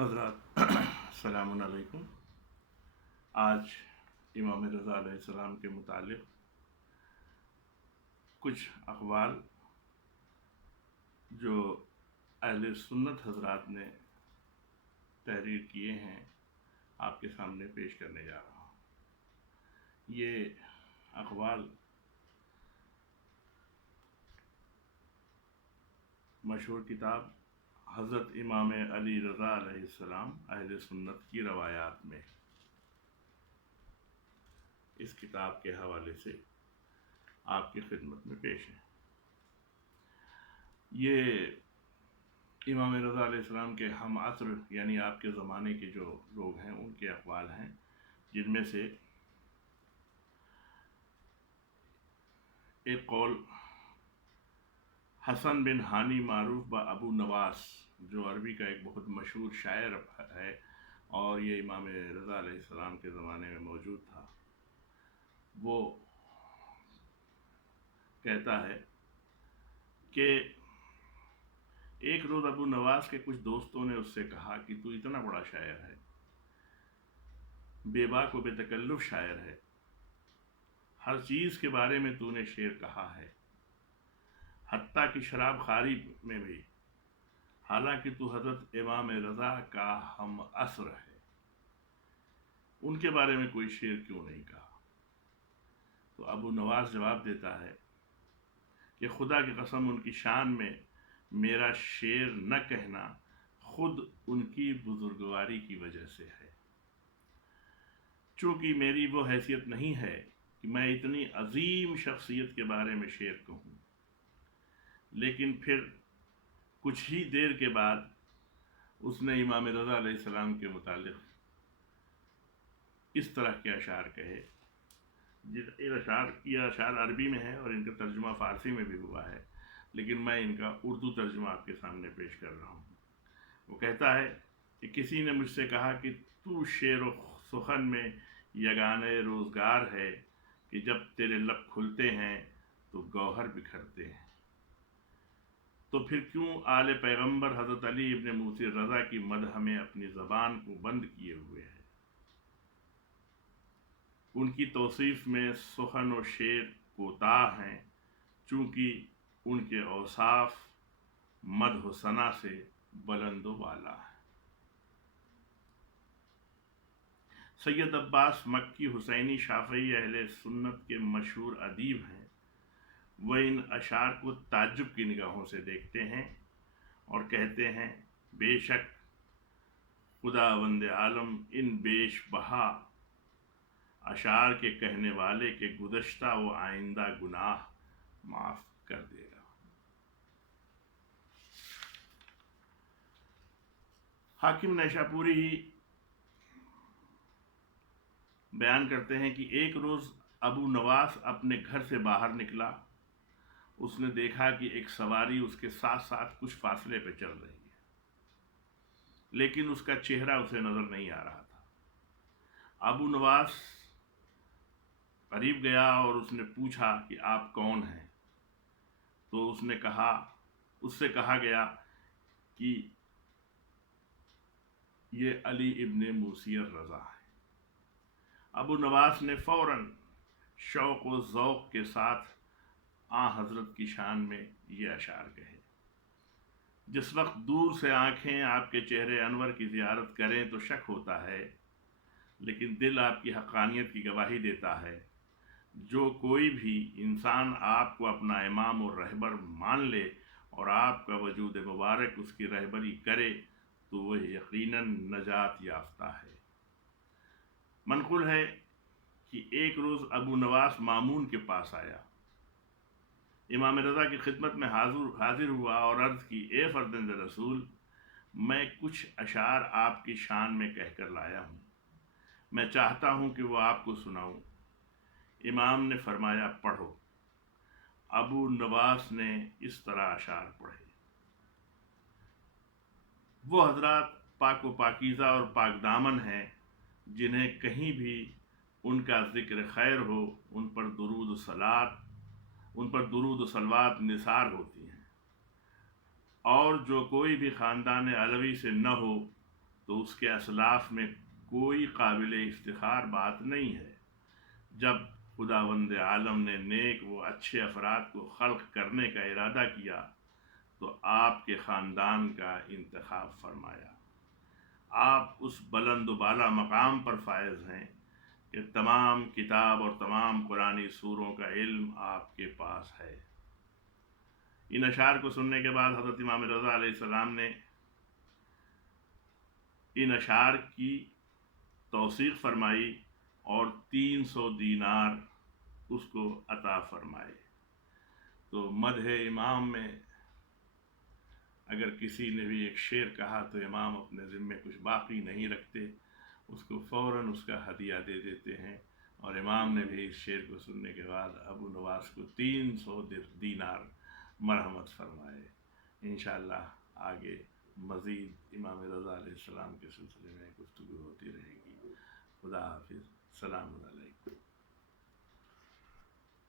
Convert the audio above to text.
हज़रात अस्सलाम अलैकुम। आज इमाम रज़ा अलैहिस्सलाम के मुतालिक कुछ अक़वाल जो अहले सुन्नत हज़रात ने तहरीर किए हैं आपके सामने पेश करने जा रहा हूँ। ये अक़वाल मशहूर किताब हज़रत इमाम अली रज़ा अलैहिस्सलाम अहले सुन्नत की रवायात में इस किताब के हवाले से आपकी खिदमत में पेश है। ये इमाम रज़ा अलैहिस्सलाम के हम असर यानी आपके ज़माने के जो लोग हैं उनके अक़वाल हैं, जिनमें से एक कौल हसन बिन हानी मारूफ ब अबू नवास, जो अरबी का एक बहुत मशहूर शायर है और ये इमाम रज़ा अलैहिस्सलाम के ज़माने में मौजूद था। वो कहता है कि एक रोज़ अबू नवास के कुछ दोस्तों ने उससे कहा कि तू इतना बड़ा शायर है, बेबाक व बेतकल्लुफ़ शायर है, हर चीज़ के बारे में तूने शेर कहा है, हत्ता कि शराब खारी में भी, हालांकि तू हज़रत इमाम रज़ा का हम असर है, उनके बारे में कोई शेर क्यों नहीं कहा। तो अबू नवास जवाब देता है कि खुदा की कसम, उनकी शान में मेरा शेर न कहना खुद उनकी बुजुर्गवारी की वजह से है। चूँकि मेरी वो हैसियत नहीं है कि मैं इतनी अजीम शख्सियत के बारे में शेर कहूँ। लेकिन फिर कुछ ही देर के बाद उसने इमाम रज़ा अलैहिस्सलाम के मुतालिक इस तरह के अशार कहे। ये अशार अरबी में है और इनका तर्जुमा फ़ारसी में भी हुआ है, लेकिन मैं इनका उर्दू तर्जुमा आपके सामने पेश कर रहा हूँ। वो कहता है कि किसी ने मुझसे कहा कि तू शेर व सुखन में यगाने रोज़गार है कि जब तेरे लब खुलते हैं तो गौहर बिखरते हैं। तो फिर क्यों आले पैगंबर हज़रत अली इब्न मूसी रज़ा की मदह में अपनी ज़बान को बंद किए हुए है। उनकी तौसीफ़ में सुखन व शेर कोताह हैं, चूँकि उनके औसाफ मदह व सना से बुलंद व वाला है। सैयद अब्बास मक्की हुसैनी शाफ़ई अहले सुन्नत के मशहूर अदीब हैं। वह इन अशार को ताज्जुब की निगाहों से देखते हैं और कहते हैं, बेशक खुदावंद आलम इन बेश बहा अशार के कहने वाले के गुज़श्ता व आइंदा गुनाह माफ़ कर देगा। हाकिम नैशापुरी ही बयान करते हैं कि एक रोज़ अबू नवास अपने घर से बाहर निकला। उसने देखा कि एक सवारी उसके साथ साथ कुछ फासले पे चल रही है, लेकिन उसका चेहरा उसे नज़र नहीं आ रहा था। अबू नवास करीब गया और उसने पूछा कि आप कौन हैं। तो उससे कहा गया कि ये अली इब्ने मूसी रज़ा है। अबू नवास ने फ़ौरन शौक़ व ज़ौक़ के साथ हज़रत की शान में ये अशार कहे। जिस वक्त दूर से आँखें आपके चेहरे अनवर की ज़ियारत करें तो शक होता है, लेकिन दिल आपकी हक़ानियत की गवाही देता है। जो कोई भी इंसान आपको अपना इमाम और रहबर मान ले और आपका वजूद मुबारक उसकी रहबरी करे तो वह यकीनन नजात याफ्ता है। मनक़ूल है कि एक रोज़ अबू नवास मामून के पास आया, इमाम रज़ा की खिदमत में हाजिर हुआ और अर्ज़ की, ए फ़र्ज़ंद रसूल, मैं कुछ अशार आपकी शान में कहकर लाया हूँ, मैं चाहता हूँ कि वो आपको सुनाऊँ। इमाम ने फरमाया, पढ़ो। अबू नवास ने इस तरह अशार पढ़े। वो हज़रात पाक व पाकीज़ा और पाक दामन हैं जिन्हें कहीं भी उनका ज़िक्र खैर हो उन पर दुरूद सलवात निसार होती हैं, और जो कोई भी ख़ानदान अलवी से न हो تو اس کے اسلاف میں کوئی قابل افتخار بات نہیں ہے۔ جب خداوند عالم نے نیک و اچھے افراد کو خلق کرنے کا ارادہ کیا تو آپ کے خاندان کا انتخاب فرمایا۔ آپ اس بلند و بالا مقام پر فائز ہیں کہ تمام کتاب اور تمام قرآنی سوروں کا علم آپ کے پاس ہے۔ ان اشعار کو سننے کے بعد حضرت امام رضا علیہ السلام نے ان اشعار کی توثیق فرمائی اور 300 دینار اس کو عطا فرمائے۔ تو مدح امام میں اگر کسی نے بھی ایک شعر کہا تو امام اپنے ذمے کچھ باقی نہیں رکھتے، اس کو فوراً اس کا ہدیہ دے دیتے ہیں، اور امام نے بھی اس شعر کو سننے کے بعد ابو نواس کو 300 دینار مرحمت فرمائے۔ انشاءاللہ آگے مزید امام رضا علیہ السلام کے سلسلے میں گفتگو ہوتی رہے گی۔ خدا حافظ، السلام علیکم۔